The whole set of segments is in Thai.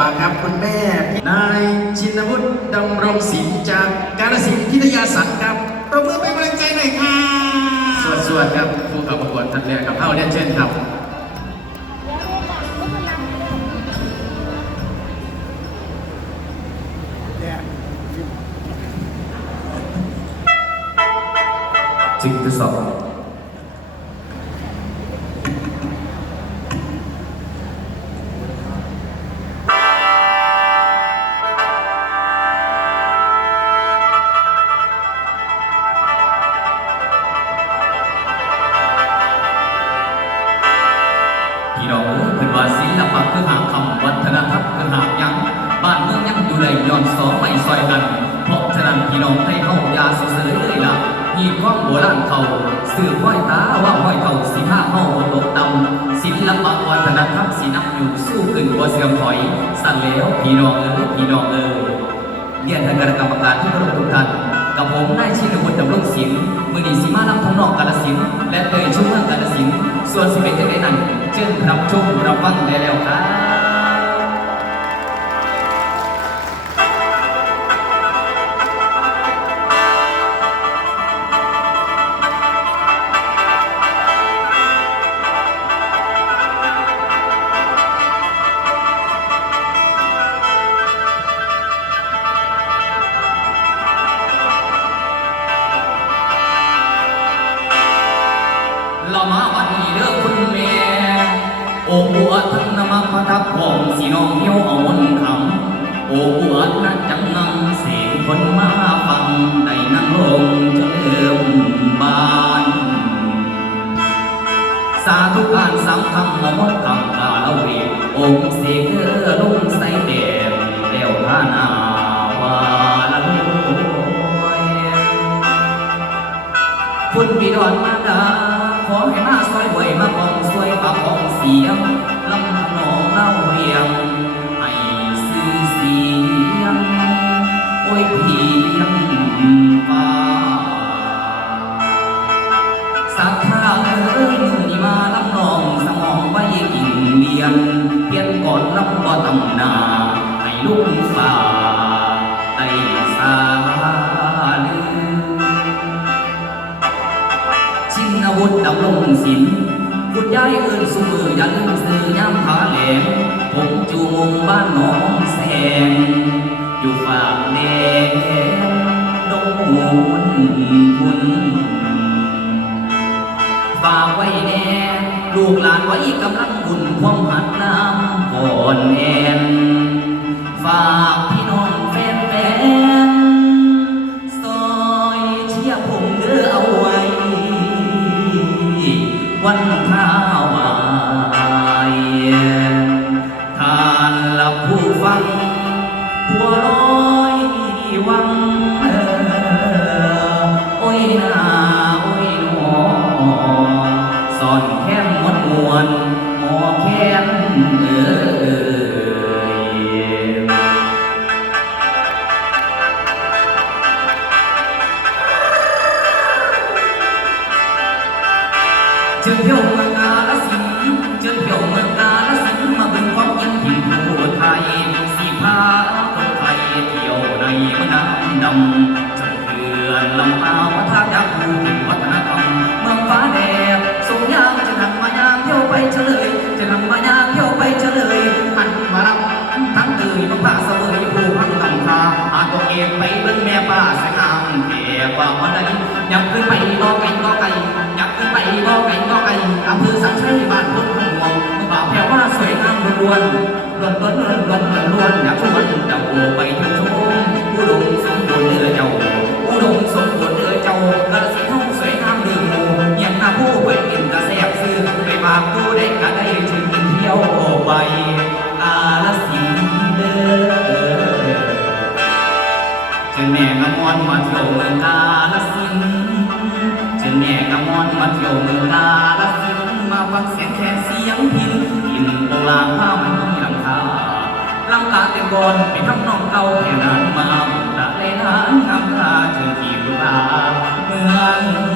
มาครับคุณแม่ นายชินวุฒิดำรงศิลป์จากการศิลป์พิทยาสังครับประมือเป็นกำลังใจหน่อยค่ะสวัสดีครับผู้เข้าประกวดท่านแรกกับเข้าเรียนเช่นครับจริงทดสอบ สองไม่ซอยกัน เพราะฉะนั้นพี่น้องให้เฮาย่าเสยเลยล่ะมีความโบราณเขาสื่อห้อยตาว่าห้อยเขาสิห้าเฮาบ่ตกดำศิลปะวัฒนธรรมสินับอยู่สู้ขึ้นบ่เสื่อมถอย สั่นแล้วพี่น้องเอ้ยพี่น้องเอ้ยเรียนทางคณะกรรมการที่เคารพทุกท่านกับผมนายชินวุฒิดำรงศิลป์มือนีสีมาลำทองนอกกาลสินและเตยชุ่มเมืองกาลสินส่วนสิบเป็นจังได้นั้นเชิญรับชมรับฟังได้แล้วครับ เรามาวันนี้เด้อคุณแม่โอ้บัวทั้งนมักมาทับหอมสีน้องเหี่ยวเอาวนคำโอ้บัวนั้นจังนังเสียงคนมาฟังได้นั่งลงจะเริ่มบานสาธุการสังคำมมดคำกาลเวทองค์เสก สียงลำนองเล่าเรียงให้สื่อเสียงโอ้ยเพียงฟ้าสักข้าวเอ้ยมือนี่มาลำนองสมองไว้กิ่งเลียงเพียนก่อนลำบ่ตำนาให้ลุกฟ้า ย้ายเอิญสุมืออย่าลืมซื้อย่ำผาแหลมผมจูงงบ้านหนองแสงอยู่ฝากแดงดงมูลคุณฝากไว้แน่ลูกหลานไว้กำลังบุญความหัดน้ำก่อนแอนฝาก ละผู้ฟังหัวลอยวังเออโอ้ยนาโอ้ยหนอสอนแค้นมวนมวนหมอแค้นเออเชิญเที่ยวเมืองกาลสินเชิญเที่ยว นำดำจนเขื่อนลำพาวพัทยาภูมิวัฒนธรรมเมืองฟ้าแดงส่งยามจะนำมายามเที่ยวไปเฉลย จะนำมายามเที่ยวไปเฉลยหันมารับทั้งตื่นมาพาเสวยผู้พังลำคาอาตัวเองไปเบิ่งแม่ป้าสงามแก่กว่าวันใดยับขึ้นไปบ่ไก่บ่ไก่ยับขึ้นไปบ่ไก่บ่ไก่อำเภอสังชัยบ้านพุ่งพวงบ่าวแผ่วว่าสวยงามล้วนล้วนล้วนล้วนล้วนล้วนล้วนอยากชวนเจ้าไปเที่ยวชม ค่เสียงพินกินตรงลางผ้ามันมีหลังคาลังกาเต็มบอนไปทำนองเก่าแค่นั้นมาตะเลนานงามตาเชิญที่รุลาเมือง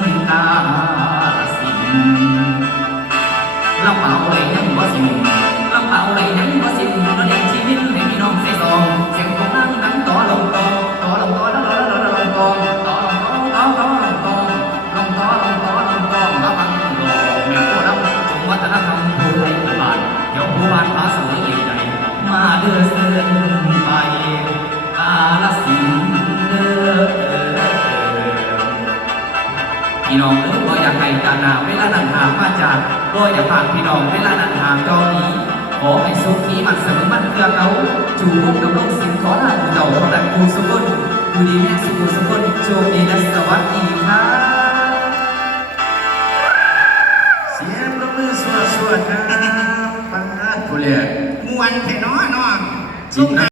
มมาจากบ่อยากฝากพี่น้องเวลานันหามจอนี้ขอให้สุขีมันสมอมันเพื่อเขาจูงดำรงสิ่งขอลาผู้เต่าของดันกูสุกนอยู่ดีแม่สุขสุขนโชคดีและสวัสดีครับเสียงประมือสวดสวดครับปังอาจผู้เลียมวนแค่น้อน้องจิตนะ